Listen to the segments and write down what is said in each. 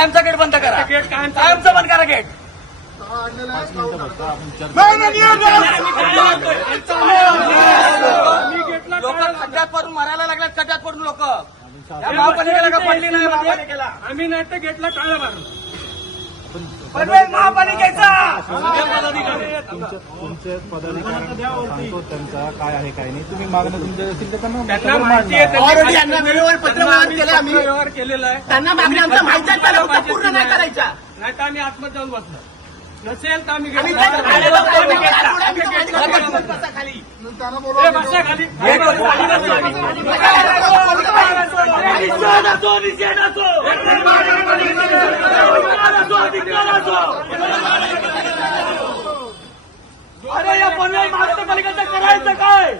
कायमचा गेट बंद करा. कायमचा बंद करा गेट लोक खड्ड्यात पडून मारायला लागल्यात खड्ड्यात पडून लोक. महापालिकेला का? पडली नाही महापालिकेला आम्ही नाही तर गेटला टाळा मारू. पनवेल महापालिकेचा. तुमचे पदाधिकाऱ्यांना सांगतो त्यांचा काय आहे काय नाही तुम्ही मागणं तुमच्या असतील तर त्यांना माहिती आहे मांडा. Already यांना वेळेवर पत्र व्यवहार केले आम्ही व्यवहार केलेला आहे त्यांना मागण्या आमच्या माहिती फक्त पूर्ण नाही करायच्या नाही तर आम्ही आतमध्ये जाऊन बसलो नसेल तर आम्ही खाली. बसा. ए, बसा करायचं काय या पनवेल महानगरपालिकेचं करायचं काय?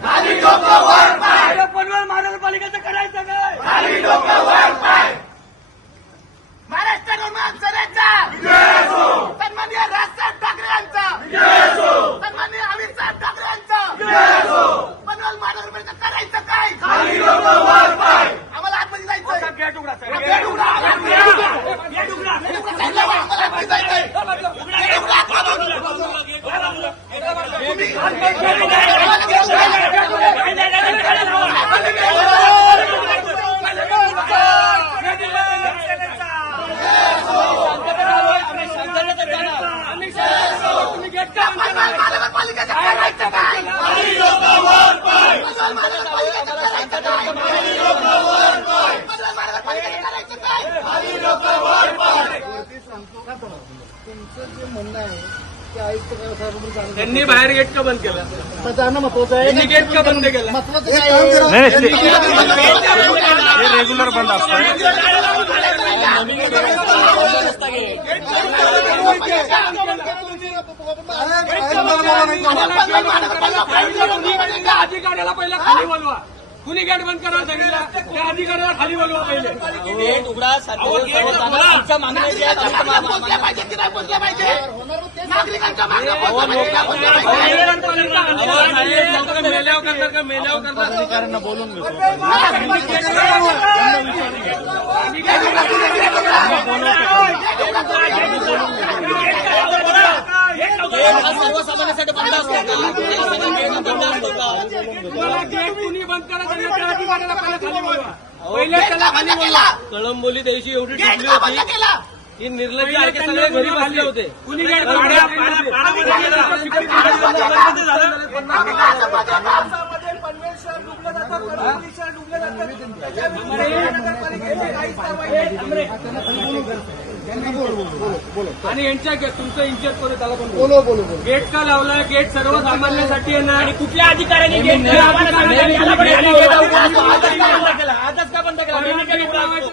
तुमचं जे म्हणणं आहे ते आयुक्त साहेबांनी त्यांनी बाहेर गेट का बंद केलं. तर जाणं महत्वाचं आहे त्यांनी गेट का बंद केलं. महत्वाचं रेग्युलर बंद असतं अधिकाऱ्याला पहिला खाली बोलवा कुणी गेट बंद करायला सांगितलं? त्या अधिकाऱ्याला खाली बोलवा पहिले. गेट उघडा आमच्या मागण्या पाहिजे नागरिकांच्या मेल्यावर मेल्यावर अधिकाऱ्यांना बोलून घेतो. बंद असतो तुम्हाला गेट कुणी बंद त्याला खाली कळंबोली त्यादिवशी एवढी टिकली होती की निर्लज्ज आहे की सगळे घरी बसले. होते कुणी गेट डुबलं आणि यांच्या तुमचं इंचेस करू त्याला पण. बोलो बोलो बोलो गेट का लावलाय? गेट सर्वसामान्यांसाठी आहे ना आणि कुठल्या अधिकाऱ्यांनी गेट आजच का बंद केला?